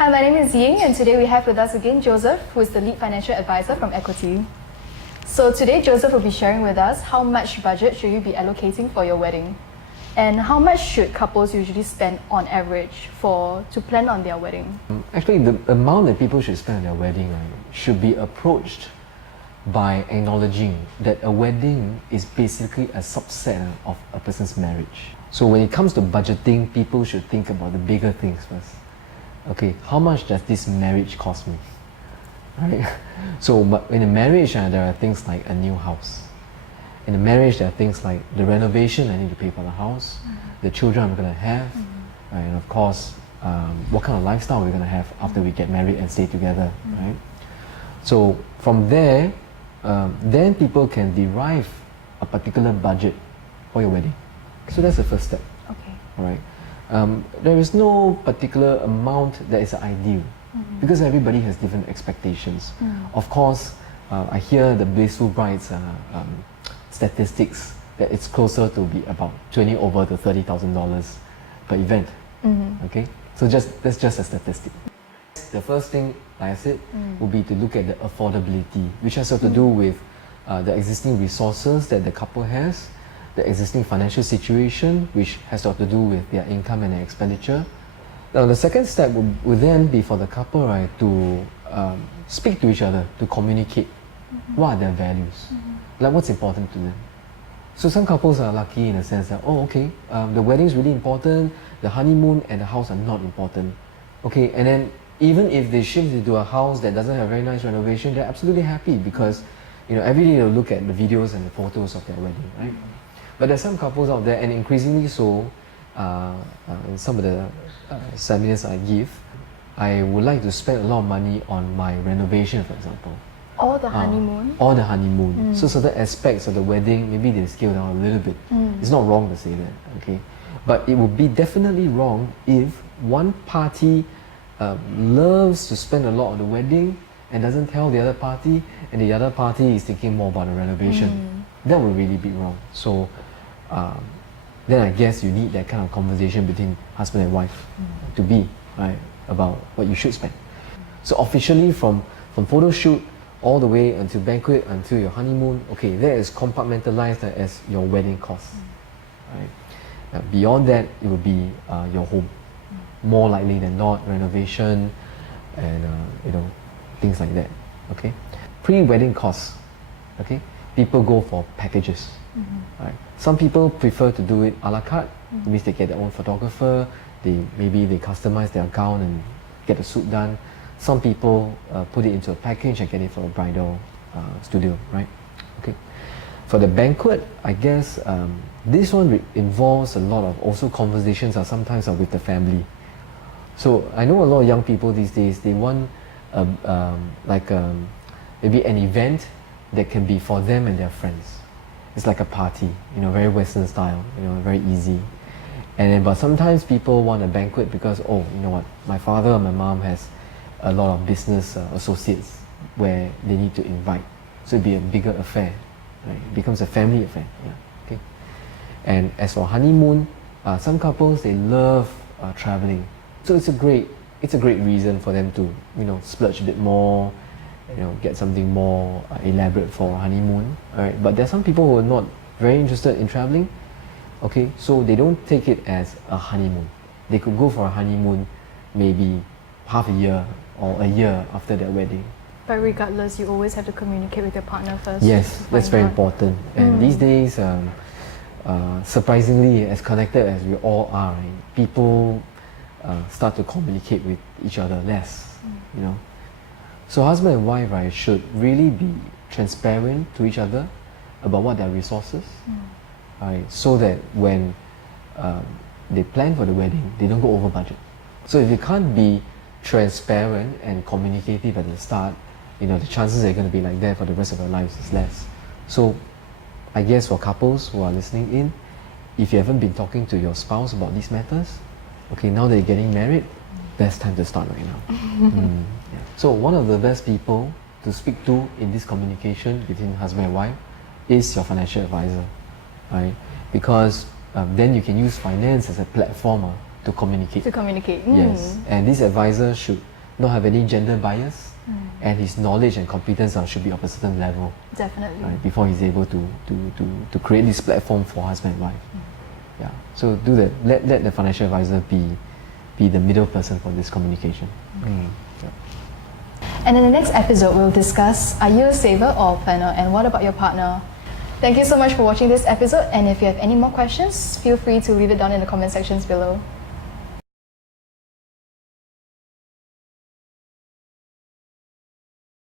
Hi, my name is Ying, and today we have with us again Joseph, who is the lead financial advisor from ACQUITY. So today Joseph will be sharing with us how much budget should you be allocating for your wedding, and how much should couples usually spend on average to plan on their wedding. Actually, the amount that people should spend on their wedding should be approached by acknowledging that a wedding is basically a subset of a person's marriage. So when it comes to budgeting, people should think about the bigger things first. Okay, how much does this marriage cost me? Right? So in a marriage, there are things like a new house. In a marriage, there are things like the renovation I need to pay for the house, the children I'm going to have, and of course, what kind of lifestyle we're going to have after we get married and stay together, right? So from there, then people can derive a particular budget for your wedding. So that's the first step. Okay. All right. There is no particular amount that is ideal because everybody has different expectations. Of course, I hear the Blissful Bride's statistics that it's closer to be about $20,000 over to $30,000 per event. Okay, so that's just a statistic. The first thing, like I said, would be to look at the affordability, which has to do with the existing resources that the couple has, the existing financial situation, which has to do with their income and their expenditure. Now, the second step would then be for the couple, right, to speak to each other, to communicate what are their values, like what's important to them. So some couples are lucky in the sense that, oh, okay, the wedding is really important, the honeymoon and the house are not important. Okay, and then even if they shift into a house that doesn't have very nice renovation, they're absolutely happy because, you know, every day they'll look at the videos and the photos of their wedding, right? But there's some couples out there, and increasingly so, in some of the seminars I give, I would like to spend a lot of money on my renovation, for example. Or the honeymoon? Or the honeymoon. So certain aspects of the wedding, maybe they scale down a little bit. It's not wrong to say that, okay? But it would be definitely wrong if one party loves to spend a lot on the wedding and doesn't tell the other party, and the other party is thinking more about the renovation. That would really be wrong. So then I guess you need that kind of conversation between husband and wife to be, right, about what you should spend. So officially from photo shoot all the way until banquet, until your honeymoon, okay, that is compartmentalized as your wedding costs. Right? Now, beyond that, it would be your home. More likely than not, renovation and you know, things like that. Okay, pre-wedding costs. Okay, people go for packages. Right? Some people prefer to do it a la carte. It means they get their own photographer. Maybe they customize their gown and get the suit done. Some people put it into a package and get it for a bridal studio. Right? Okay. For the banquet, I guess this one involves a lot of also conversations or sometimes with the family. So I know a lot of young people these days, they want maybe an event that can be for them and their friends. It's like a party, you know, very Western style, you know, very easy. But sometimes people want a banquet because, oh, you know what, my father or my mom has a lot of business associates where they need to invite. So it'd be a bigger affair, right? It becomes a family affair. Yeah. Okay. And as for honeymoon, some couples, they love traveling. So it's a great reason for them to, you know, splurge a bit more, you know, get something more elaborate for a honeymoon. All right. But there's some people who are not very interested in traveling. Okay, so they don't take it as a honeymoon. They could go for a honeymoon maybe half a year or a year after their wedding. But regardless, you always have to communicate with your partner first. Yes, that's very important. And these days, surprisingly, as connected as we all are, right, people start to communicate with each other less, you know. So husband and wife, right, should really be transparent to each other about what their resources, right, so that when they plan for the wedding, they don't go over budget. So if you can't be transparent and communicative at the start, you know, the chances they're going to be like that for the rest of their lives is less. So I guess for couples who are listening in, if you haven't been talking to your spouse about these matters, okay, now that you're getting married, best time to start right now. Yeah. So one of the best people to speak to in this communication between husband and wife is your financial advisor, right? Because then you can use finance as a platform to communicate. To communicate. Yes, and this advisor should not have any gender bias, and his knowledge and competence should be of a certain level. Definitely. Right, before he's able to create this platform for husband and wife. Yeah, so do that. Let the financial advisor be the middle person for this communication. Yeah. And in the next episode, we'll discuss, are you a saver or a planner, and what about your partner? Thank you so much for watching this episode, and if you have any more questions, feel free to leave it down in the comment sections below.